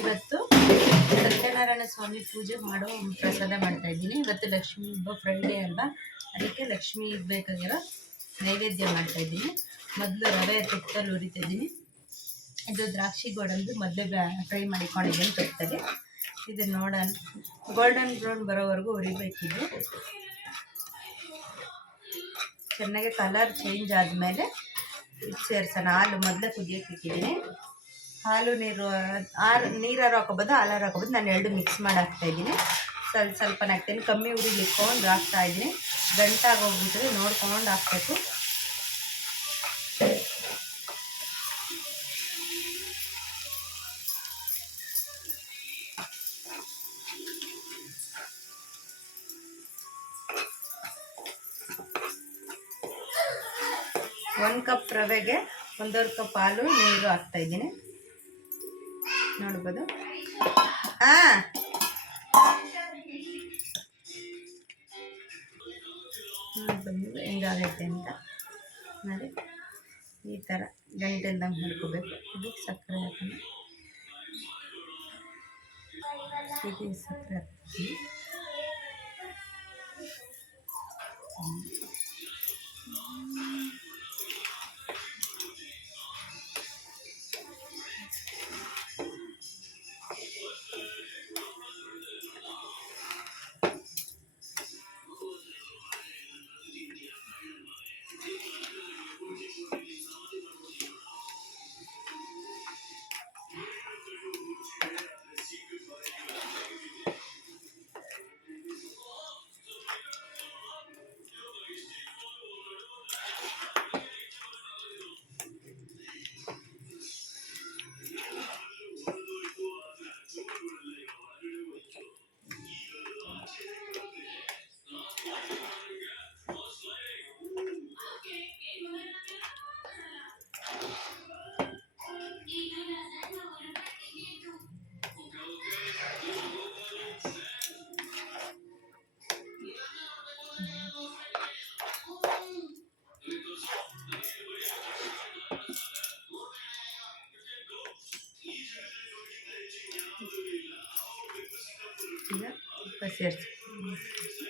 ಇವತ್ತು ಸತ್ಯನಾರಾಯಣ ಸ್ವಾಮಿ ಪೂಜೆ ಮಾಡೋ ಪ್ರಸಾದ ಮಾಡ್ತಾ ಇದ್ದೀನಿ. ಇವತ್ತು ಲಕ್ಷ್ಮೀ ಹಬ್ಬ ಫ್ರೈಡೇ ಅಲ್ವಾ? ಅದಕ್ಕೆ ಲಕ್ಷ್ಮಿ ಬೇಕಾಗಿರೋ ನೈವೇದ್ಯ ಮಾಡ್ತಾ ಇದ್ದೀನಿ. ಮೊದಲು ರವೆ ತುಪ್ಪದಲ್ಲಿ ಉರಿತಾ ಇದ್ದೀನಿ. ಇದು ದ್ರಾಕ್ಷಿ ಗೋಡಂದು ಮೊದಲೇ ಫ್ರೈ ಮಾಡಿಕೊಂಡಿದ್ದೀನಿ ತುಪ್ಪದಲ್ಲಿ. ಇದು ನೋಡೋಣ. ಗೋಲ್ಡನ್ ಬ್ರೌನ್ ಬರೋವರೆಗೂ ಉರಿಬೇಕಿದೆ ಚೆನ್ನಾಗಿ ಕಲರ್ ಚೇಂಜ್ ಆದಮೇಲೆ ಸೇರ್ಸೋಣ. ಹಾಲು ಮೊದಲೇ ಕುದಿಯೋಕೆ ಇಟ್ಟಿದ್ದೀನಿ. ಹಾಲು, ನೀರು ಹಾಲು ನೀರಾರು ಹಾಕೋಬೋದು ಹಾಲಾರು ಹಾಕೋಬೋದು ನಾನು ಎರಡು ಮಿಕ್ಸ್ ಮಾಡಿ ಹಾಕ್ತಾ ಇದ್ದೀನಿ. ಸ್ವಲ್ಪ ಸ್ವಲ್ಪ ಹಾಕ್ತೀನಿ. ಕಮ್ಮಿ ಉರಿಲಿ ಇಟ್ಕೊಂಡು ಹಾಕ್ತಾ ಇದ್ದೀನಿ. ಗಂಟಾಗಿ ಹೋಗ್ಬಿಟ್ರೆ ನೋಡ್ಕೊಂಡು ಹಾಕ್ಬೇಕು. ಒಂದು ಕಪ್ ರವೆಗೆ ಒಂದೂವರೆ ಕಪ್ ಹಾಲು, ನೀರು ಹಾಕ್ತಾ ಇದ್ದೀನಿ. ನೋಡ್ಬೋದು ಹಾಂ ಬಂದು ಹೆಂಗಾಗೈತೆ ಅಂತ ನೋಡಿ ಈ ಥರ ಗಂಟೆಲ್ದಂಗೆ ಮಾಡ್ಕೋಬೇಕು ಇದು ಸಕ್ಕರೆ ಹಾಕೋಣ ಇದು ಸಕ್ಕರೆ ಹಾಕ್ತೀನಿ ತುಪ್ಪ ಸೇರಿಸಿ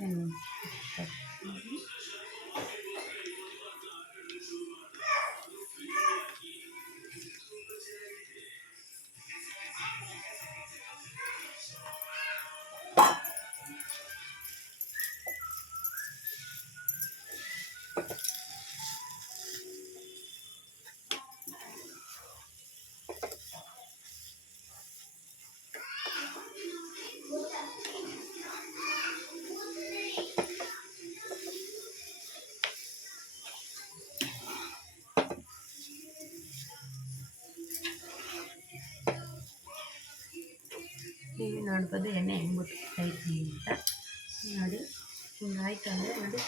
嗯。ಈಗ ನೋಡ್ಬೋದು, ಎಣ್ಣೆ ಹೆಂಗೆ ಬಿಟ್ಟೈತಿ ಅಂತ. ನೋಡಿ ಹಿಂಗಾಯ್ತು ಅಂದರೆ ನೋಡಿ,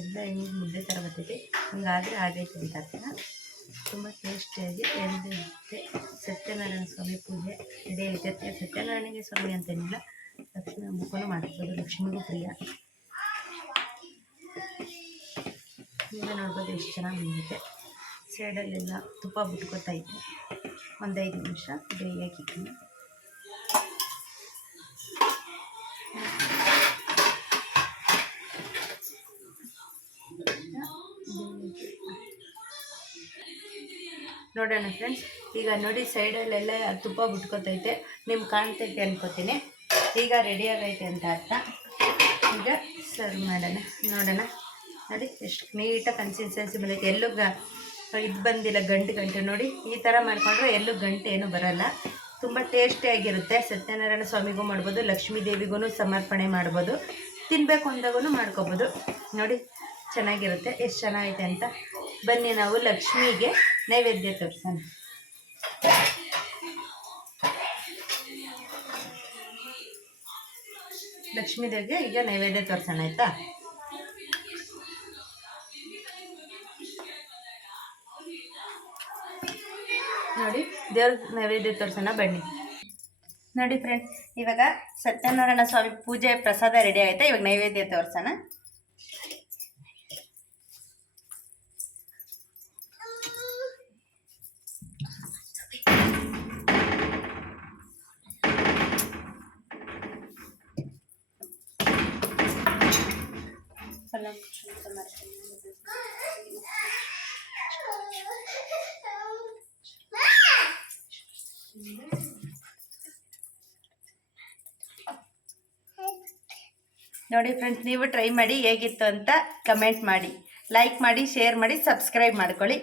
ಎಲ್ಲ ಹೆಂಗೆ ಮುದ್ದೆ ಥರ ಬರ್ತೈತಿ. ಹಿಂಗಾದರೆ ಆಗೈತೆ ಅಂತ ಅರ್ಥ. ತುಂಬ ಟೇಸ್ಟಿಯಾಗಿ ಎಳ್ದಿರುತ್ತೆ ಸತ್ಯನಾರಾಯಣ ಸ್ವಾಮಿ ಪೂಜೆ ಇದೇ. ಐತೆ ಸತ್ಯನಾರಾಯಣ ಸ್ವಾಮಿ ಅಂತೇನಿಲ್ಲ. ಲಕ್ಷ್ಮಿ ಮುಖನೂ ಮಾಡ್ಬೋದು. ಲಕ್ಷ್ಮಿಗೂ ಪ್ರಿಯ. ಈಗ ನೋಡ್ಬೋದು ಎಷ್ಟು ಚೆನ್ನಾಗಿ ಬಂದಿದೆ. ಸೈಡಲ್ಲೆಲ್ಲ ತುಪ್ಪ ಬಿಟ್ಕೊತಾ ಇದ್ದೆ. ಒಂದು ನಿಮಿಷ ಬೇಯಕ್ಕಿದ್ದೀನಿ ನೋಡೋಣ ಫ್ರೆಂಡ್ಸ್ ಈಗ ನೋಡಿ ಸೈಡಲ್ಲೆಲ್ಲ ತುಪ್ಪ ಬಿಟ್ಕೋತೈತೆ. ನಿಮ್ಗೆ ಕಾಣ್ತೈತೆ ಅನ್ಕೋತೀನಿ. ಈಗ ರೆಡಿ ಆಗೈತೆ ಅಂತ ಅರ್ಥ. ಈಗ ಸರ್ವ್ ಮಾಡೋಣ. ನೋಡೋಣ. ನೋಡಿ ಎಷ್ಟು ನೀಟಾಗಿ ಕನ್ಸಿಸ್ಟೆನ್ಸಿ ಬಂದೈತೆ. ಎಲ್ಲೂ ಗ, ಇದು ಬಂದಿಲ್ಲ, ಗಂಟು ಗಂಟು. ನೋಡಿ ಈ ಥರ ಮಾಡಿಕೊಂಡ್ರೆ ಎಲ್ಲೂ ಗಂಟು ಏನು ಬರಲ್ಲ. ತುಂಬ ಟೇಸ್ಟಿಯಾಗಿರುತ್ತೆ ಸತ್ಯನಾರಾಯಣ ಸ್ವಾಮಿಗೂ ಮಾಡ್ಬೋದು, ಲಕ್ಷ್ಮೀ ದೇವಿಗೂ ಸಮರ್ಪಣೆ ಮಾಡ್ಬೋದು. ತಿನ್ನಬೇಕು ಅಂದಾಗೂ ಮಾಡ್ಕೊಬೋದು. ನೋಡಿ ಚೆನ್ನಾಗಿರುತ್ತೆ, ಎಷ್ಟು ಚೆನ್ನಾಗೈತೆ ಅಂತ. ಬನ್ನಿ ನಾವು ಲಕ್ಷ್ಮಿಗೆ ನೈವೇದ್ಯ ತೋರಿಸೋಣ. ಲಕ್ಷ್ಮೀ ದೇವಿಗೆ ಈಗ ನೈವೇದ್ಯ ತೋರಿಸೋಣ, ಆಯ್ತಾ? ನೋಡಿ, ದೇವ್ರ ನೈವೇದ್ಯ ತೋರಿಸೋಣ, ಬನ್ನಿ. ನೋಡಿ ಫ್ರೆಂಡ್ಸ್ ಇವಾಗ ಸತ್ಯನಾರಾಯಣ ಸ್ವಾಮಿ ಪೂಜೆ ಪ್ರಸಾದ ರೆಡಿ ಆಯಿತಾ ಇವಾಗ ನೈವೇದ್ಯ ತೋರಿಸೋಣ. ನೋಡಿ ಫ್ರೆಂಡ್ಸ್ ನೀವು ಟ್ರೈ ಮಾಡಿ ಹೇಗಿತ್ತು ಅಂತ ಕಮೆಂಟ್ ಮಾಡಿ. ಲೈಕ್ ಮಾಡಿ ಶೇರ್ ಮಾಡಿ ಸಬ್ಸ್ಕ್ರೈಬ್ ಮಾಡ್ಕೊಳ್ಳಿ.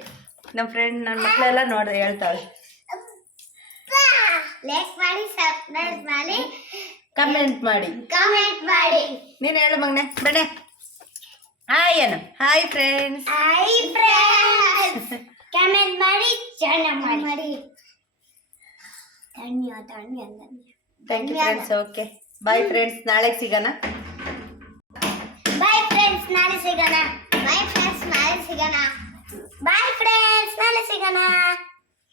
ನಮ್ಮ ಫ್ರೆಂಡ್ ನನ್ನ ಮಕ್ಕಳೆಲ್ಲ ನೋಡಿ ಹೇಳ್ತಾವೆ ಲೈಕ್ ಮಾಡಿ ಸಬ್ಸ್ಕ್ರೈಬ್ ಮಾಡಿ. ಕಮೆಂಟ್ ಮಾಡಿ. ಕಮೆಂಟ್ ಮಾಡಿ. ನೀನು ಹೇಳು ಮಗನೆ ಬನ್ನಿ. ಹಾಯ್ ಏನು hi friends hi friends comment ಮಾಡಿ ಚೆನ್ನಾಗಿ ಮಾಡಿ ಧನ್ಯ ಧನ್ಯ thank you friends okay bye friends ನಾಳೆ ಸಿಗೋಣ ಬಾಯ್ ಫ್ರೆಂಡ್ಸ್ ನಾಳೆ ಸಿಗೋಣ ಬಾಯ್ ಫ್ರೆಂಡ್ಸ್ ನಾಳೆ ಸಿಗೋಣ ಬಾಯ್ ಫ್ರೆಂಡ್ಸ್ ನಾಳೆ ಸಿಗೋಣ